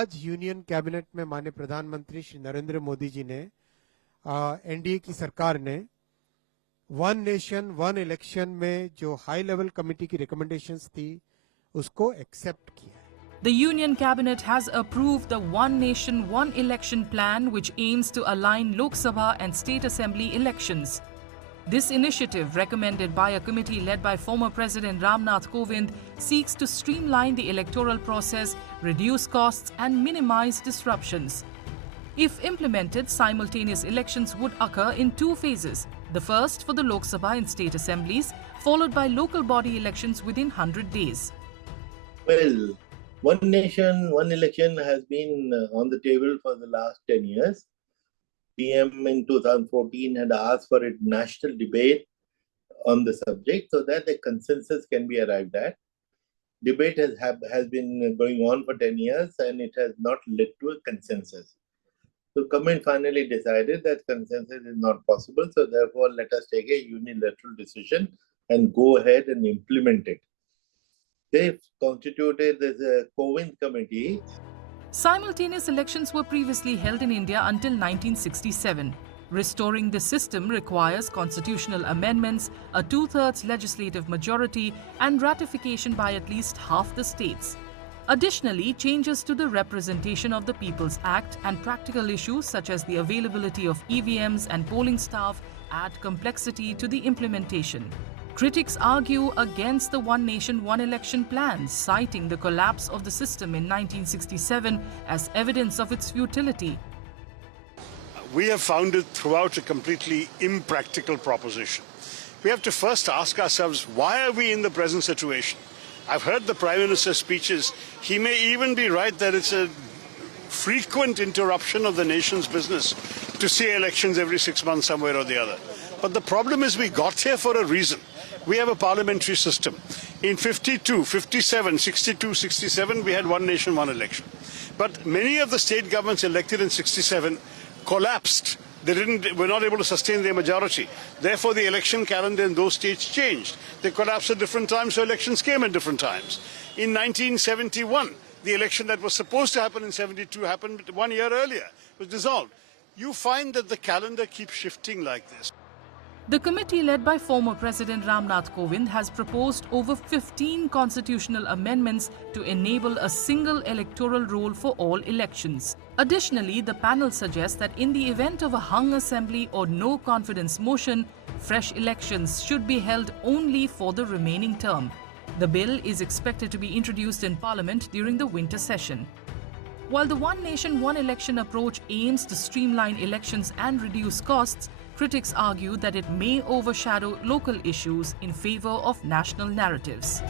आज union cabinet में माननीय प्रधानमंत्री श्री नरेंद्र मोदी जी ने एनडीए की सरकार ने वन नेशन वन इलेक्शन में जो हाई लेवल कमेटी की रिकमेंडेशंस थी उसको एक्सेप्ट किया है. The Union Cabinet has approved the One Nation, One Election plan which aims to align Lok Sabha and State Assembly elections. This initiative, recommended by a committee led by former President Ram Nath Kovind, seeks to streamline the electoral process, reduce costs and minimize disruptions. If implemented, simultaneous elections would occur in two phases. The first for the Lok Sabha and State Assemblies, followed by local body elections within 100 days. Well, One Nation, One Election has been on the table for the last 10 years. PM in 2014 had asked for a national debate on the subject so that a consensus can be arrived at. Debate has been going on for 10 years and it has not led to a consensus. So government finally decided that consensus is not possible. So therefore, let us take a unilateral decision and go ahead and implement it. They constituted this Kovind committee. Simultaneous elections were previously held in India until 1967. Restoring the system requires constitutional amendments, a two-thirds legislative majority, and ratification by at least half the states. Additionally, changes to the Representation of the People's Act and practical issues such as the availability of EVMs and polling staff add complexity to the implementation. Critics argue against the One Nation, One Election plan, citing the collapse of the system in 1967 as evidence of its futility. We have found it throughout a completely impractical proposition. We have to first ask ourselves, why are we in the present situation? I've heard the Prime Minister's speeches. He may even be right that it's a frequent interruption of the nation's business to see elections every 6 months somewhere or the other. But the problem is we got here for a reason. We have a parliamentary system. In 52, 57, 62, 67, we had One Nation, One Election. But many of the state governments elected in 67 collapsed. They were not able to sustain their majority. Therefore, the election calendar in those states changed. They collapsed at different times, so elections came at different times. In 1971, the election that was supposed to happen in 72 happened 1 year earlier. It was dissolved. You find that the calendar keeps shifting like this. The committee led by former President Ram Nath Kovind has proposed over 15 constitutional amendments to enable a single electoral roll for all elections. Additionally, the panel suggests that in the event of a hung assembly or no confidence motion, fresh elections should be held only for the remaining term. The bill is expected to be introduced in Parliament during the winter session. While the One Nation, One Election approach aims to streamline elections and reduce costs, critics argue that it may overshadow local issues in favor of national narratives.